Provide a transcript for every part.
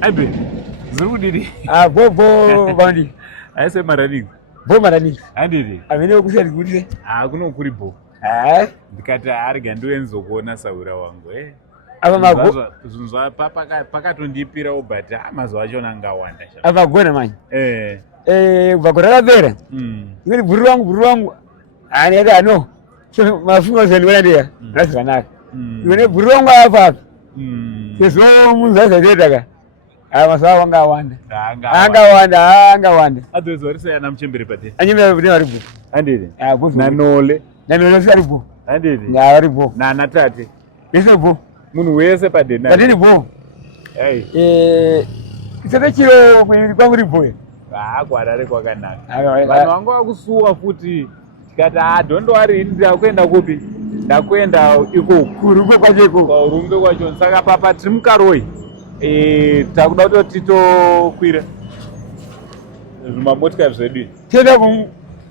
Aibe. Zurudiri. Bo bandi. Aise marani. Bo marani. Andiri. Amene kuseri kuti. Kuno kuri bo. Ndikati arga ndoenzo kuona Saura wangu Aba mago. Zunzwa pakatondipira but amazo acho nangawanda. Aba gona manje. Bagora bera. Ngiri buru wangu. Ani ada no. So mafungo zaliwana dia. Rasanaka. Ngene buru wangu hapa. Keso munza zedaka. Masawa angawanda. Angawanda. Adozo risa yana mchembere pate. Anyime bune aribu. Andiri. Nanole aribu. Andiri. Ya aribu. Na natate. Ese bo. Munu wese pade na. Padini bo. Isebe chiro kwangu ribo. Kwarare kwakanaka. Vanhu vangu vakusuwa futi tikati dhondo ari ndakwenda kupi? Ndakwenda iko kurumbe kwacheko. Kurumbe kwacho saka papa tiri mukaroi. Takuda kuti titokwira zvimamotikari zvedu tienda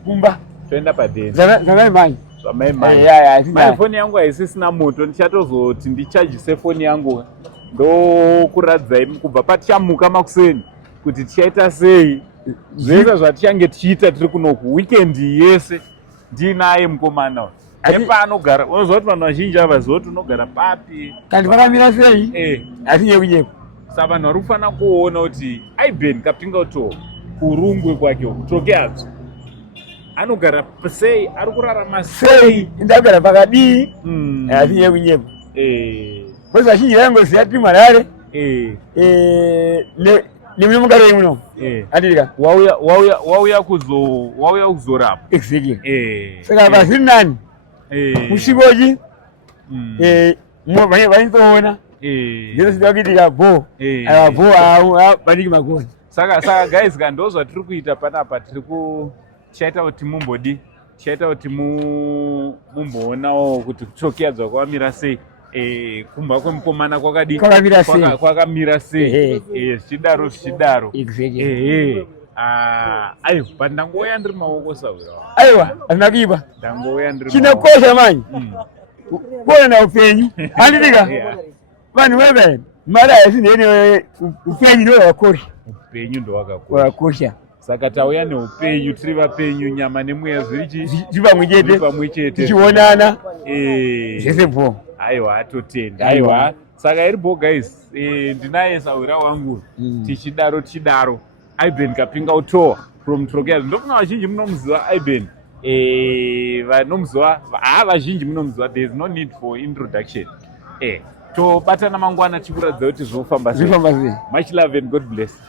kumba toenda padeni zvamai mai zvamai mai foni yangu haisisina moto ndichatozoti ndichajise foni yangu ndokuradzai kubva patichamuka makuseni kuti tichaita sei zvese zvatichange tichiita tiri kunoku wikendi yese ndinaye mukomana nepaanogara unozva kuti vanhu vazhinji avaziva kuti unogara papi kandi vakamira sei hatinyekunyeku saka vanhu vari kufanira kuona kuti Aiben Kapinga Utoo kurungwe kwake kutoke abzo anogara sei ari kurarama sei ndagara pakadii hatinyekunyeku bose vazhinji vaingoziva tiri marare nemunomugaro yemuno atirika wauya kuzorapa exactly saka vasiri nani musikochi vainzoona ndiro sida kuitika bo vaniki magoni saka guys ndo zvatiri kuita panapa tichaita kuti mumbodi tichaita kuti mumboonawo kuti kutokeadzwa kwamira sei kumba kwemukomana kwakamira sei zvichidaro aiwa but ndangouya ndiri maoko Saura aiwa hazina kuipa ndangouya ndiri chinokosha manje kuona na upenyu handitika vanhu veve mari haisindene upenyu ndowakakosha upenyu ndowakakosha saka tauya neupenyu tiri vapenyu nyama nemweya zviri pamwe chete tichionana zvese bo aiwa atotenda aiwa saka iri bo guys ndinaye Saura wangu tichidaro Aiben Kapinga Utoo from Trokea ndofunga vazhinji munomuziva Aiben vanomuziva vazhinji munomuziva there is no need for introduction tobatana mangwana tikuratidza kuti zvofamba sei. Much love and God bless.